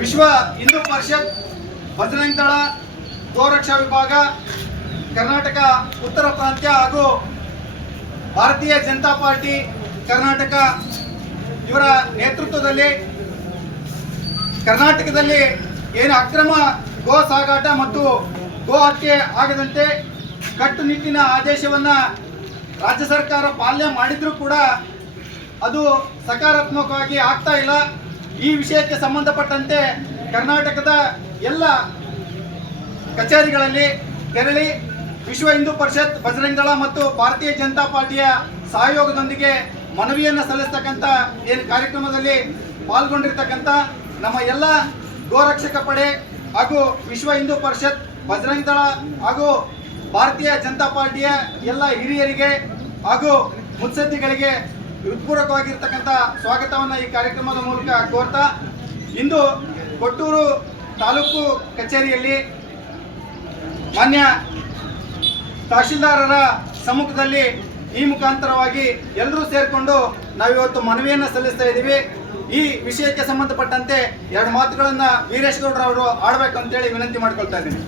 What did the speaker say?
ವಿಶ್ವ ಹಿಂದೂ ಪರಿಷತ್ ಬಜರಂಗ ದಳ ಗೋರಕ್ಷಾ ವಿಭಾಗ ಕರ್ನಾಟಕ ಉತ್ತರ ಪ್ರಾಂತ್ಯ ಹಾಗೂ ಭಾರತೀಯ ಜನತಾ ಪಾರ್ಟಿ ಕರ್ನಾಟಕ ಇವರ ನೇತೃತ್ವದಲ್ಲಿ ಕರ್ನಾಟಕದಲ್ಲಿ ಏನು ಅಕ್ರಮ ಗೋ ಸಾಗಾಟ ಮತ್ತು ಗೋ ಹತ್ಯೆ ಆಗದಂತೆ ಕಟ್ಟುನಿಟ್ಟಿನ ಆದೇಶವನ್ನು ರಾಜ್ಯ ಸರ್ಕಾರ ಪಾಲನೆ ಮಾಡಿದರೂ ಕೂಡ ಅದು ಸಕಾರಾತ್ಮಕವಾಗಿ ಆಗ್ತಾ ಇಲ್ಲ. ಈ ವಿಷಯಕ್ಕೆ ಸಂಬಂಧಪಟ್ಟಂತೆ ಕರ್ನಾಟಕದ ಎಲ್ಲ ಕಚೇರಿಗಳಲ್ಲಿ ತೆರಳಿ ವಿಶ್ವ ಹಿಂದೂ ಪರಿಷತ್ ಬಜರಂಗ ದಳ ಮತ್ತು ಭಾರತೀಯ ಜನತಾ ಪಾರ್ಟಿಯ ಸಹಯೋಗದೊಂದಿಗೆ ಮನವಿಯನ್ನು ಸಲ್ಲಿಸ್ತಕ್ಕಂಥ ಏನು ಕಾರ್ಯಕ್ರಮದಲ್ಲಿ ಪಾಲ್ಗೊಂಡಿರ್ತಕ್ಕಂಥ ನಮ್ಮ ಎಲ್ಲ ಗೋರಕ್ಷಕ ಪಡೆ ಹಾಗೂ ವಿಶ್ವ ಹಿಂದೂ ಪರಿಷತ್ ಬಜರಂಗ ದಳ ಹಾಗೂ ಭಾರತೀಯ ಜನತಾ ಪಾರ್ಟಿಯ ಎಲ್ಲ ಹಿರಿಯರಿಗೆ ಹಾಗೂ ಮುತ್ಸದ್ದಿಗಳಿಗೆ ಹೃತ್ಪೂರ್ವಕವಾಗಿರ್ತಕ್ಕಂಥ ಸ್ವಾಗತವನ್ನು ಈ ಕಾರ್ಯಕ್ರಮದ ಮೂಲಕ ಕೋರ್ತಾ, ಇಂದು ಕೊಟ್ಟೂರು ತಾಲೂಕು ಕಚೇರಿಯಲ್ಲಿ ಮಾನ್ಯ ತಹಶೀಲ್ದಾರರ ಸಮ್ಮುಖದಲ್ಲಿ ಈ ಮುಖಾಂತರವಾಗಿ ಎಲ್ಲರೂ ಸೇರಿಕೊಂಡು ನಾವಿವತ್ತು ಮನವಿಯನ್ನು ಸಲ್ಲಿಸ್ತಾ ಇದ್ದೀವಿ. ಈ ವಿಷಯಕ್ಕೆ ಸಂಬಂಧಪಟ್ಟಂತೆ ಎರಡು ಮಾತುಗಳನ್ನು ವೀರೇಶ್ ಗೌಡ್ರವರು ಆಡಬೇಕು ಅಂತೇಳಿ ವಿನಂತಿ ಮಾಡ್ಕೊಳ್ತಾ ಇದ್ದೀನಿ.